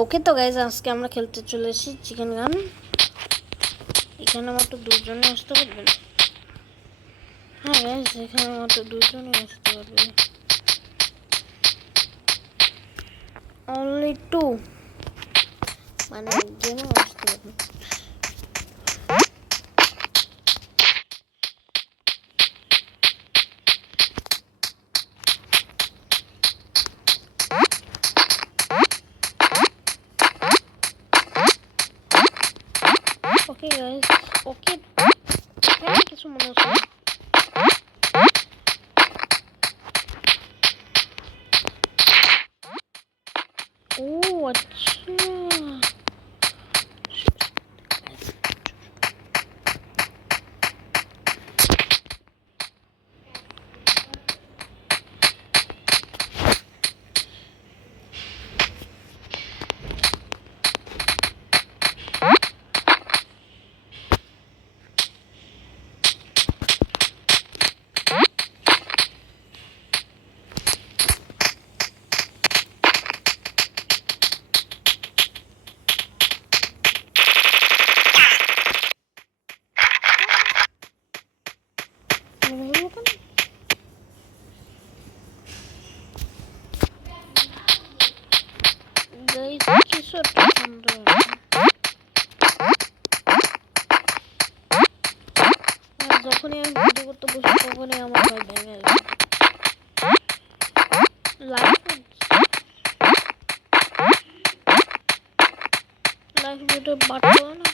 ওকে তো গাইজ, আজকে আমরা খেলতে চলে এসেছি চিকেন গান। এখানে মাত্র দুজনে আসতে পারবেন। হ্যাঁ গাইজ, এখানে মাত্র দুজনে আসতে পারবেন, অনলি টু, মানে একজনও আসতে পারবেন। ওকে গাইজ, ওকে কিছু মনে হচ্ছে না। ও আচ্ছা, গাইজ কিছু একটা সুন্দর। যখনই আমি ভিডিও করতে বসি তখনই আমার ভাই ভেঙে যায়। লাইভ ভিডিও বাড়তো না।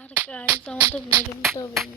আর গাইজ আমাদের মেরে নিতে হবে না।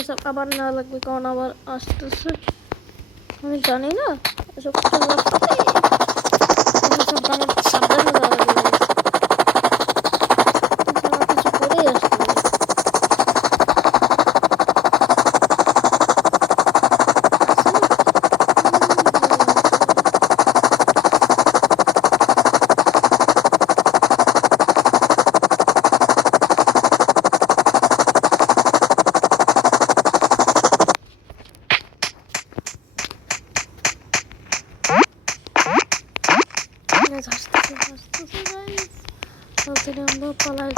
এসব আবার না লাগবে, কারণ আবার আসতেছে, আমি জানি না এসব সাবধানে যাওয়া লাগবে। কিছু করেই আসতে হবে। আমরা পালাই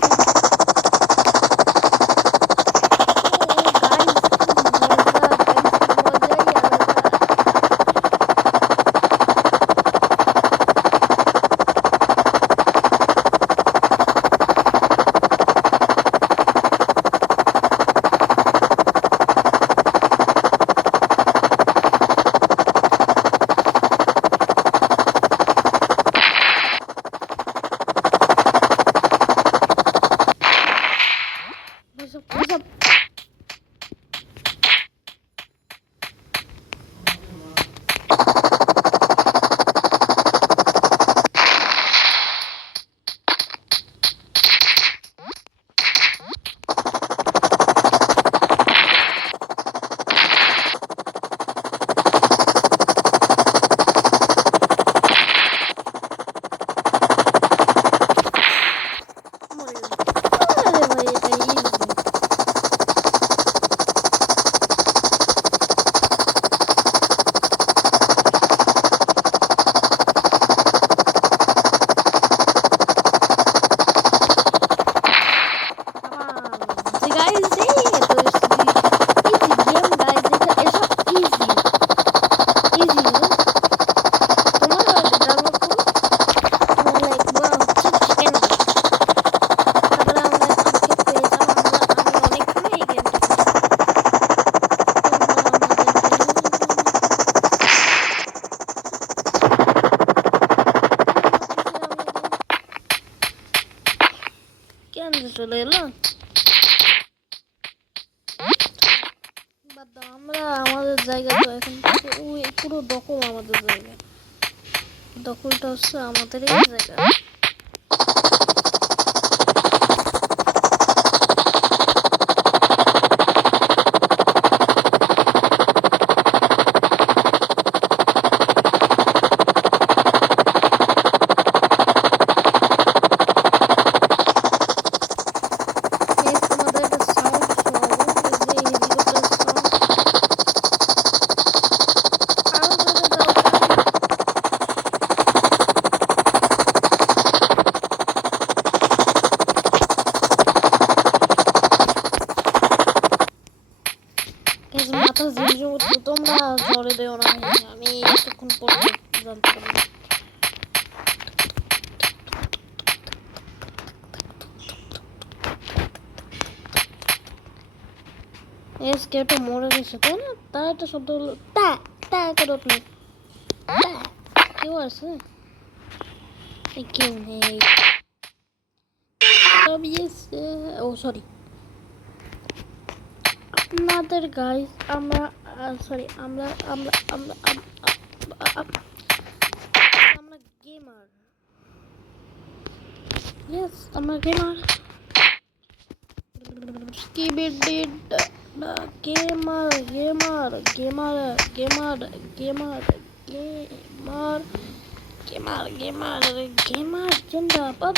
আমাদের জায়গা তো এখন ওই পুরো দখল আমাদের জায়গা, দখলটা হচ্ছে আমাদের এই জায়গা। মাথা ঝিমঝিম উঠলো, তোমরা ঝরে দেও না, আমি এতক্ষণ পরে জানতে পারলাম। এস কেউ একটা মরে গেছে তাই না, তার একটা শব্দ হলো টা টা করে উঠলো। কেউ আছে? কেউ নেই। ও সরি, আপনাদের গাইস আমরা সরি আমরা আমরা আমরা আমরা গেমার। ইয়েস আমরা gamer. Skibidi gamer gamer gamer gamer gamer gamer gamer gamer gamer জিন্দাবাদ।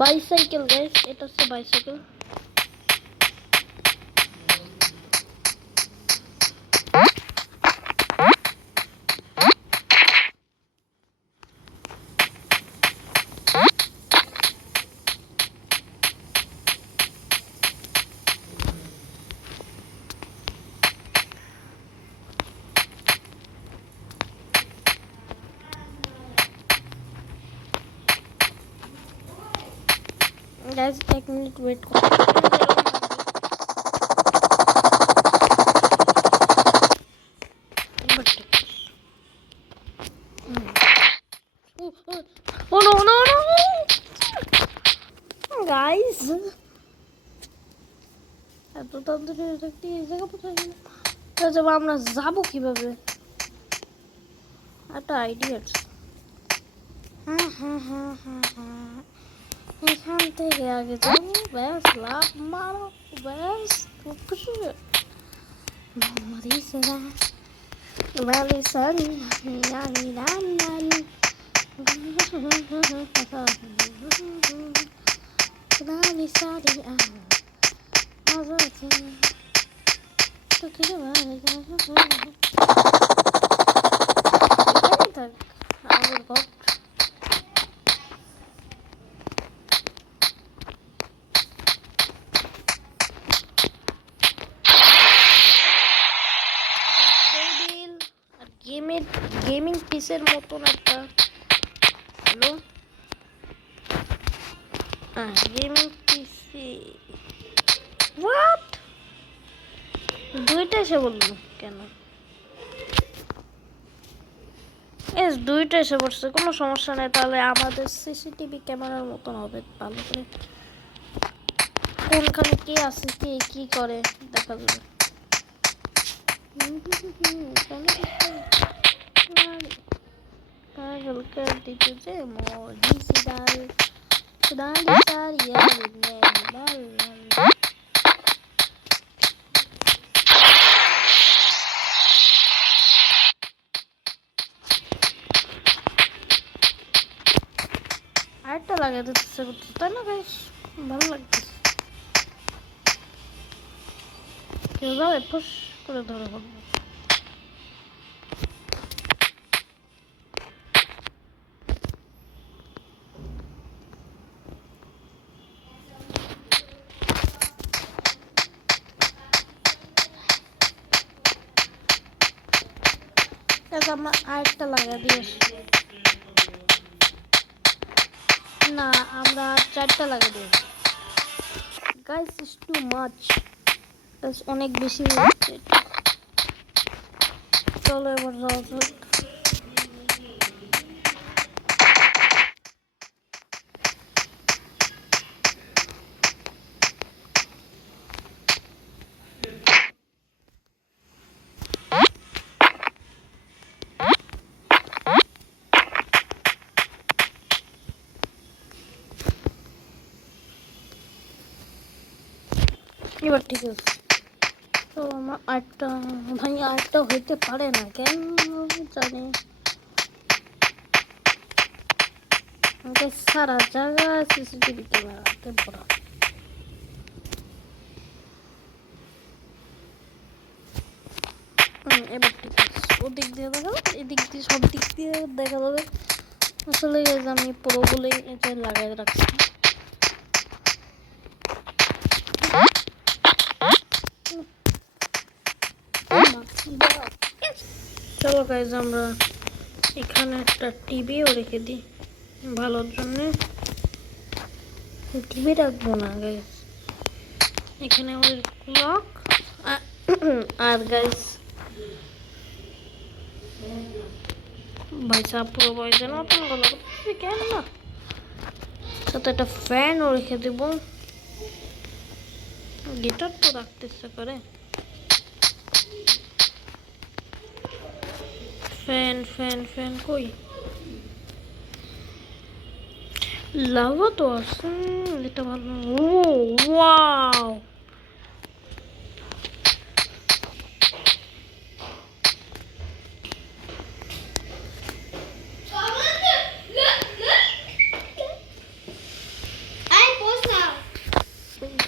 বাইসাইকেল গাইস, এটা হচ্ছে বাইসাইকেল। गाइस एक मिनट वेट करो। Oh no no no guys, এত তাড়াতাড়ি দেখতে এই জায়গা কোথায় গেল? তাহলে আমরা যাবো কিভাবে? একটা আইডিয়া আছে। হ্যাঁ হ্যাঁ হ্যাঁ হ্যাঁ হ্যাঁ, এখান থেকে আগে যাবো, ব্যাস লাভ মারো, ব্যাস খুশি। Marisa, Marisa, Nani, Nani, gaming পিসের মতন একটা হলো। গেমিং পিসি হোয়াট, দুইটা এসে বললো কেন? এস দুইটা এসে পড়ছে, কোনো সমস্যা নেই। তাহলে আমাদের সিসিটিভি ক্যামেরার মতন হবে, ভালো করে কোনখানে কে আছে কে কি করে দেখা যাবে। पागल कर दी तुझे मोदी सिदाल सिदाली सारिया ने लाल लाल। আরেকটা লাগিয়ে দিতে ইচ্ছে করছে তাই না বেশ ভালো লাগতেছে। কেউ যাবে ফুস করে ধরে পড়বে। আমরা আরেকটা লাগিয়ে দিয়েছি না, আমরা চারটা লাগিয়ে দিয়েছি। গাইস ইজ টু মাচ, অনেক বেশি হচ্ছে। চলো এবার যাওয়া যাক। এবার ঠিক আছে। তো আমার আটটা ভাই আটটা হইতে পারে না কেন জানি। আমাকে সারা জায়গা সিসিটিভি ক্যামেরাতে ভরা। এবার ঠিক আছে, ওদিক দিয়ে দেখা যাবে, এদিক দিয়ে সব দিক দিয়ে দেখা যাবে। আসলে আমি পুরো বলেই এটা লাগাই রাখছি। চলো গাইজ আমরা এখানে একটা টিভিও রেখে দিই ভালোর জন্যে। টিভি রাখবো না গাইজ, এখানে আমাদের ক্লক। আর গাইজ ভাই সাহেব পুরো বয়সের মতন গলা করতেছে কেন না। সাথে একটা ফ্যানও রেখে দেব, গিটার তো রাখতে ইচ্ছা করে। ফ্যান ফ্যান ফ্যান কই, লাভা তো আছে, এটা ভালো। ও ওয়াও,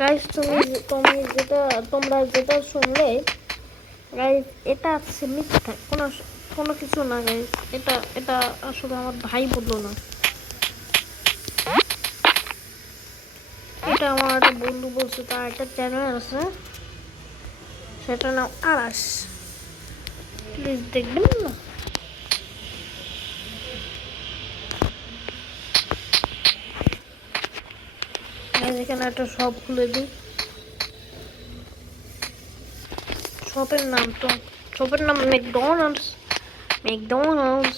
গাইস তোমরা যেটা শুনলে গাইস, এটা আছে মিথ্যা, কোনো কিছু না গাইস। এটা এটা আসলে আমার ভাই বললো না, এটা আমার একটা বন্ধু বলছে। তার একটা চ্যানেল আছে, সেটার নাম আরাস, প্লিজ দেখবেন না। এখানে একটা শপ খুলে দিই। শপের নাম McDonald's, McDonald's,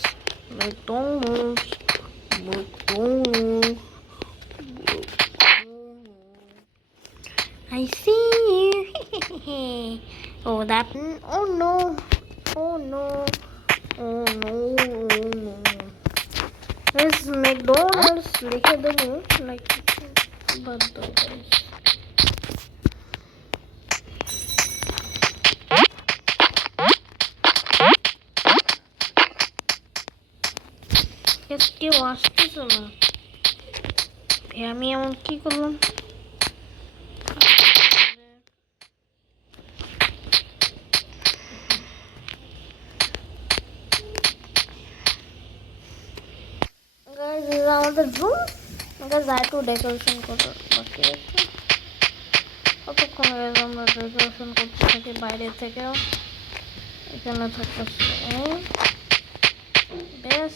McDonald's, McDonald's. I see you. Oh that, oh no, oh no, oh no, oh no. This McDonald's लिखे देंगे like बंद हो गई। কেউ আসতেছে না, আমি এমন কি করলাম। আমাদের রুম যাই একটু ডেকোরেশন করতে বাকি আছে। কতক্ষণ আমরা ডেকোরেশন করতে থাকি বাইরে থেকেও। এখানে থাকতেছে বেশ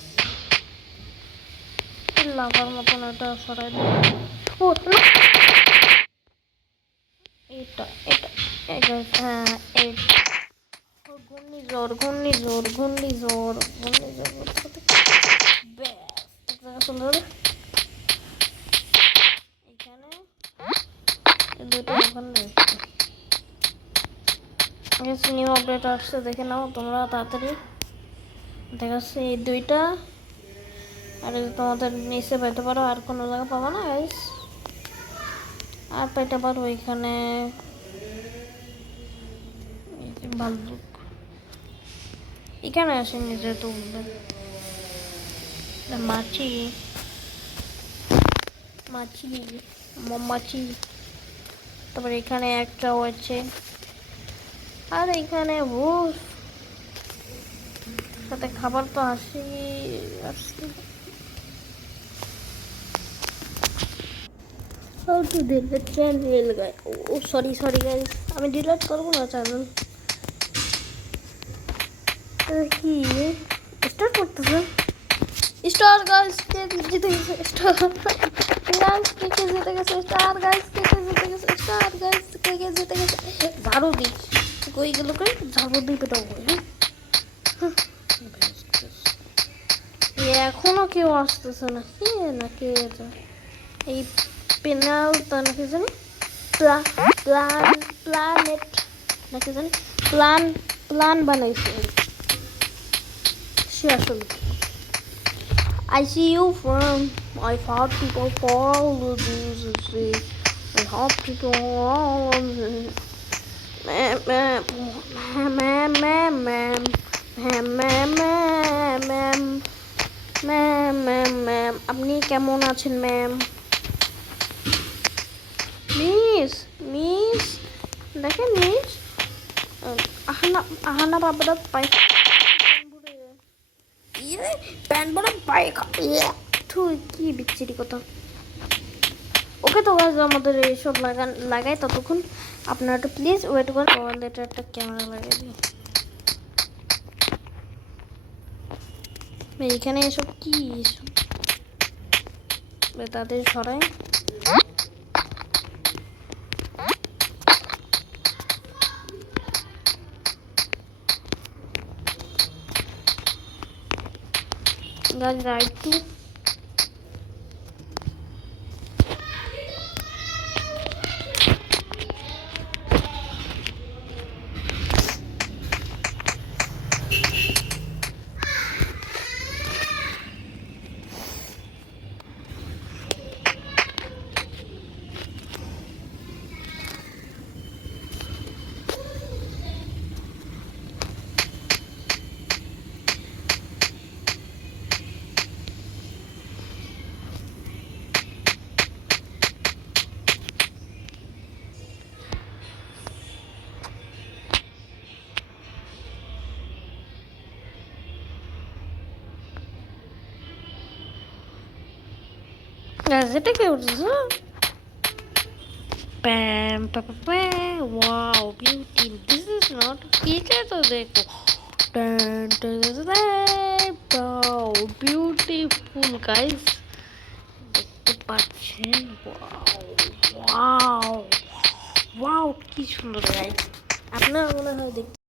লাভার মতন, এটা সরাই দিই। ও এটা এটা হ্যাঁ, ঘূর্ণিঝড় ঘূর্ণিঝড় ঘূর্ণিঝড় ঘূর্ণিঝড় ব্যাস এক জায়গা সুন্দর। এখানে দুটো ওখানে নিউ আপডেট আসছে, দেখে নাও তোমরা তাড়াতাড়ি। দেখাচ্ছে এই দুইটা, আর তোমাদের নিচে পেতে পারো, আর কোনো জায়গা পাবো না গাইস। আর পেতে পারো ওইখানে বালুক, এখানে আসে নিজে তো মাছি মাছি মৌমাছি। তারপরে এখানে একটাও আছে, আর এখানে বুস সাথে খাবার তো আসি আসছি। How to delete channel guys? Oh sorry guys, আমি ডিলিট করবো না চ্যানেল। কি স্টার্ট করতেছে, স্টার গাইস কে জিতে গেছে, স্টার গাইস কে জিতে গেছে, স্টার গাইস কে জিতে গেছে, স্টার গাইস কে জিতে গেছে। ঝাড়ু দি কই গেল, কই ঝাড়ু দি পেটাও কই। এখনো কেউ আসতেছে না, কি না কে এটা এই পেনাল তা নাকি জানি প্ল্যানেট নাকি জানি প্ল্যান বানাইছে সে আসলে। I see you from, I thought people follow this and say, hope people ma'am ma'am ma'am ma'am ma'am ma'am ma'am ma'am ma'am ma'am আপনি কেমন আছেন ম্যাম? মিস মিস দেখেন মিস, আহানা আহানা বাবাটা পায়খা প্যান্ট পরে পায়খা তুই কি বিচ্ছিরি কথা। ওকে তো গাইজ আমাদের এইসব লাগাই, ততক্ষণ আপনারা একটু প্লিজ ওয়েট করেন। ওয়ালেটে একটা ক্যামেরা লাগিয়ে দিই। এইখানে এসব কি তাদের সরাই। গাইজ রাইট টু এটা কে উঠছে? প্যাম প্যাম wow beauty, this is not পিছে তো দেখো ওয়াও বিউটিফুল গাইস, দেখতে পাচ্ছেন ওয়াও ওয়াও ওয়াও কি সুন্দর গাইস। আপনারা মনে হয় দেখতে